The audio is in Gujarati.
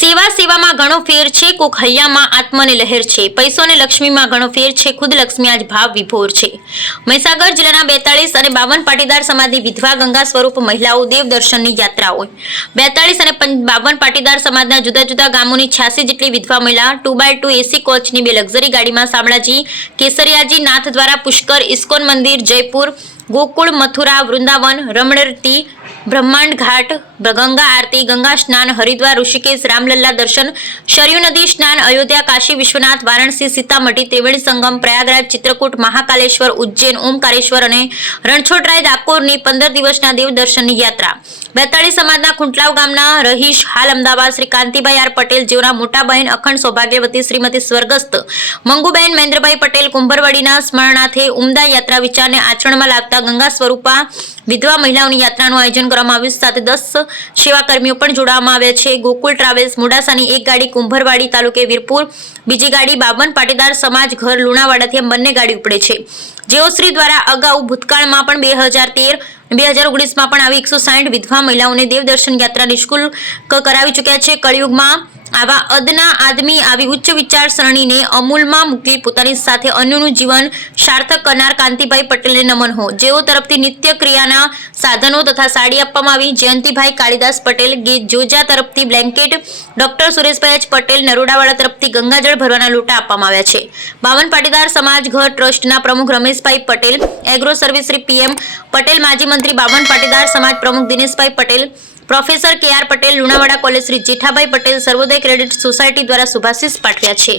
સેવા સેવામાં ઘણો ફેર છે. કોક હૈયામાં આત્મને લહેર છે. પૈસો અને લક્ષ્મીમાં ઘણો ફેર છે. ખુદ લક્ષ્મી આજ ભાવ વિભોર છે. મહીસાગર જિલ્લાના બેતાળીસ અને બાવન પાટીદાર સમાધિ વિધવા ગંગા સ્વરૂપ મહિલાઓ દેવ દર્શનની યાત્રાઓ બેતાળીસ અને બાવન પાટીદાર સમાજના જુદા જુદા ગામોની છ્યાસી જેટલી વિધવા મહિલા ટુ બાય ટુ એસી કોચની બે લક્ઝરી ગાડીમાં શામળાજી, કેસરિયાજી નાથ દ્વારા પુષ્કર ઇસ્કોન મંદિર, જયપુર, ગોકુળ, મથુરા, વૃંદાવન, રમણરતી બ્રહ્માંડ ઘાટ ગંગા આરતી, ગંગા સ્નાન, હરિદ્વાર, ઋષિકેશ, રામલલ્લા દર્શન, શરયુ નદી સ્નાન, અયોધ્યા, કાશી, વિશ્વનાથ, વારાણસી, સીતામઢી, ત્રિવેણી સંગમ, પ્રયાગરાજ, ચિત્રકૂટ, મહાકાલેશ્વર, ઉજ્જૈન, ઓમકારેશ્વર અને રણછોડરાય ડાકોરની પંદર દિવસના દેવ દર્શનની યાત્રા. બેતાળી સમાજના ખુંટલાવ ગામના રહીશ હાલ અમદાવાદ શ્રી કાંતિભાઈ આર પટેલ જેઓના મોટા બહેન અખંડ સૌભાગ્યવતી શ્રીમતી સ્વર્ગસ્થ મંગુબેન મહેન્દ્રભાઈ પટેલ કુંભરવાડીના સ્મરણાર્થે ઉમદા યાત્રા વિચારને આચરણમાં લાવતા ગંગા સ્વરૂપા વિધવા મહિલાઓની યાત્રાનું આયોજન કરવામાં આવ્યું સાથે દસ સેવાકર્મીઓ પણ જોડવામાં આવ્યા છે. ગોકુલ ટ્રાવેલ્સ મોડાસાની એક ગાડી કુંભરવાડી તાલુકે વીરપુર, બીજી ગાડી બાબન પાટીદાર સમાજ ઘર લુણાવાડાથી બંને ગાડી ઉપડે છે. જેઓશ્રી દ્વારા અગાઉ ભૂતકાળમાં પણ બે હજાર તેર, બે હજાર ઓગણીસમાં પણ આવી એકસો સાઠ વિધવા મહિલાઓને દેવદર્શન યાત્રા નિઃશુલ્ક કરાવી ચૂક્યા છે. કળિયુગમાં આવા અદના આદમી આવી ઉચ્ચ વિચારસરણીને અમૂલમાં મૂકી પોતાની સાથે અન્યનું જીવન સાર્થક કરનાર કાંતિભાઈ પટેલને નમન હો. જેઓ તરફથી નિત્ય ક્રિયાના સાધનો તથા સાડી આપવામાં આવી. જયંતિભાઈ કાળીદાસ પટેલ, ગે- જોજા તરફથી blanket, doctor Sureshbhai H Patel, નરોડાવાળા તરફથી ગંગાજળ ભરવાના લોટા આપવામાં આવ્યા છે. બાવન પાટીદાર સમાજ ઘર ટ્રસ્ટના પ્રમુખ Rameshbhai Patel, agro service Shri PM Patel, માજી મંત્રી બાવન પાટીદાર સમાજ પ્રમુખ Dineshbhai Patel professor K R Patel Lunawada college Shri Jethabhai Patel Sarvodaya credit society દ્વારા શુભાશીષ પાઠવ્યા છે.